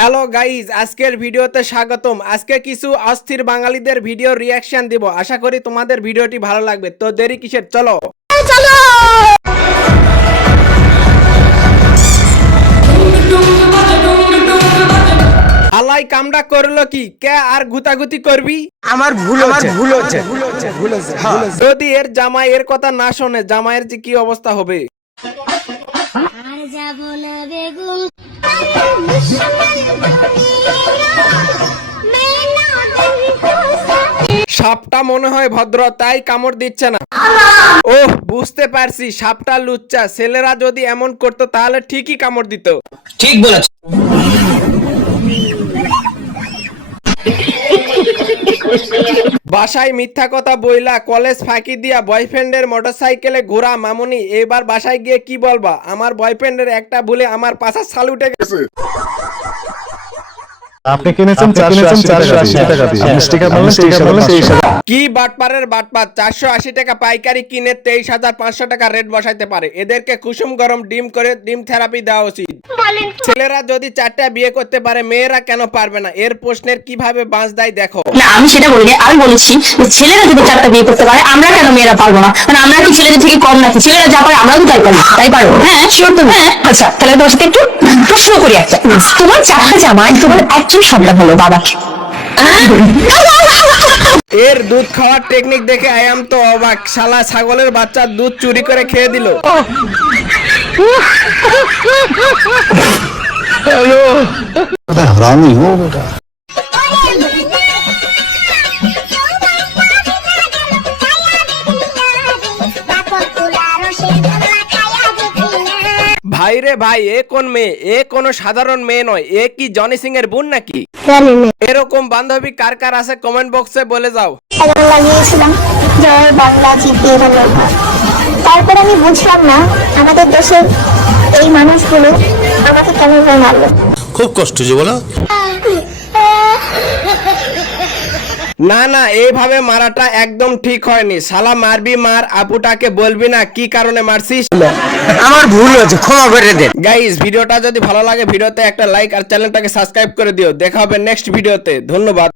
Hello guys আজকের ভিডিওতে স্বাগতম। আজকে কিছু অস্থির বাঙালিদের ভিডিও রিয়াকশন দিব। আশা করি তোমাদের ভিডিওটি ভালো লাগবে। তো দেরি কিসের? চলো। আলাই কামডা করল কি? কে আর গুতাগুতি করবি? আমার ভুল হচ্ছে। ভুল হচ্ছে। ভুল হচ্ছে। ভুল হচ্ছে। যদি এর জামাই এর কথা না শোনে জামাইয়ের যে কি অবস্থা হবে? আর যাব না বেগুন সাপটা মনে হয় ভদ্র, তাই কামড় দিচ্ছে না। ও বুঝতে পারছি, সাপটা লুচ্চা। ছেলেরা যদি এমন করতো, তাহলে ঠিকই কামড় দিত। ঠিক বলেছ। বাসায় মিথ্যা কথা বইলা কলেজ ফাঁকি দিয়া বয়ফ্রেন্ডের মোটরসাইকেলে ঘোরা, মামুনি, এবার বাসায় গিয়ে কি বলবা? আমার বয়ফ্রেন্ডের একটা ভুলে আমার পাশা সাল উঠে গেছে। আপনি কিনেছেন চারশো আশি টাকা দিয়ে। স্টিকার মারলেন স্টিকার মারলেন তেইশ কি বাটপারের বাটপার চারশো আশি টাকা পাইকারি কিনে তেইশ হাজার পাঁচশো টাকা রেট বসাইতে পারে। এদেরকে কুসুম গরম ডিম করে ডিম থেরাপি দেওয়া উচিত। ছেলেরা যদি চারটা বিয়ে করতে পারে মেয়েরা কেন পারবে না? এর প্রশ্নের কীভাবে বাঁচ দেয় দেখো। না আমি সেটা বলিনি আমি বলেছি যে ছেলেরা যদি চারটা বিয়ে করতে পারে আমরা কেন মেয়েরা পারব না? মানে আমরা কি ছেলেদের থেকে কম নাকি? ছেলেরা যা পারে আমরাও তো তাই পারি। তাই পারব? হ্যাঁ শিওর তো হ্যাঁ আচ্ছা তাহলে তোমার সাথে একটু প্রশ্ন করি একটা। তোমার চারটা জামাই তোমার একজন সন্তান হলো বাবা। এর দুধ খাওয়ার টেকনিক দেখে আই আম তো অবাক। শালা ছাগলের বাচ্চা দুধ চুরি করে খেয়ে দিল। রে ভাই এ কোন মেয়ে? এ কোন সাধারণ মেয়ে নয়। এ কি জনি সিং এর বোন নাকি? এরকম বান্ধবী কার কার আছে কমেন্ট বক্সে বলে যাও। লাগিয়েছিলাম। বাংলা জিতে তারপর আমি বুঝলাম না আমাদের দেশের এই মানুষগুলো আমাকে কেন মারলো খুব কষ্ট যে বলো। না না এইভাবে মারাটা একদম ঠিক হয়নি। শালা মারবি মার আপুটাকে বলবি না কি কারণে মারছিস? আমার ভুল হয়েছে ক্ষমা করে দেন। গাইস ভিডিওটা যদি ভালো লাগে ভিডিওতে একটা লাইক আর চ্যানেলটাকে সাবস্ক্রাইব করে দিও। দেখা হবে নেক্সট ভিডিওতে ধন্যবাদ।